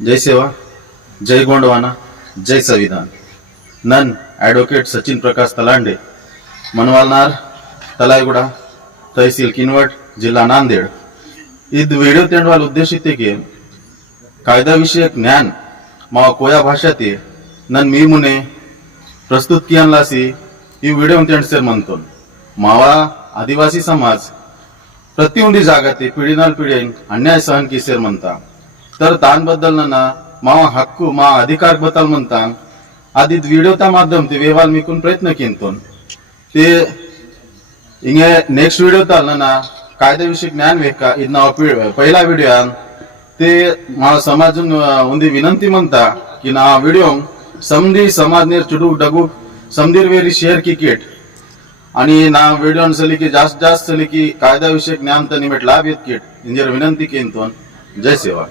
जय सेवा, जय गोंडवाना, जय संविधान. None advocate Sachin प्रकाश तलांडे, मनवालनार, तलायगुडा, तहसील किनवट, जिल्हा नांदेड. इद वीडियो तेंडवाल उद्देशित के कायदा विषयक ज्ञान मावा कोया भाषाते नन मी मुने प्रस्तुत कियानलासी ही वीडियो तेंडसेर म्हणतो. मावा आदिवासी समाज प्रतिउंदी जागाते पिढीनाल पिढी अन्याय सहन किसेर म्हणता. तर तानबद्दल ना मावा हक्कू मा अधिकार बदल म्हणता. आधी व्हिडिओच्या माध्यम ते व्यवहार मिकून प्रयत्न केंतो ते इंगे नेक्स्ट व्हिडिओ ताल ना कायदा विषयक ज्ञान वेका इतना पहिला व्हिडिओ ते मा समाजून उंदी विनंती म्हणता की ना व्हिडिओ समधी समाज नेर चुडूक डगूक समधीर वेरी शेअर किकेट आणि ना व्हिडिओ सली की जास्त सली की कायदा विषयक ज्ञान तनी मेट लाभ येत किट इंजर विनंती केंतो. जय सेवा.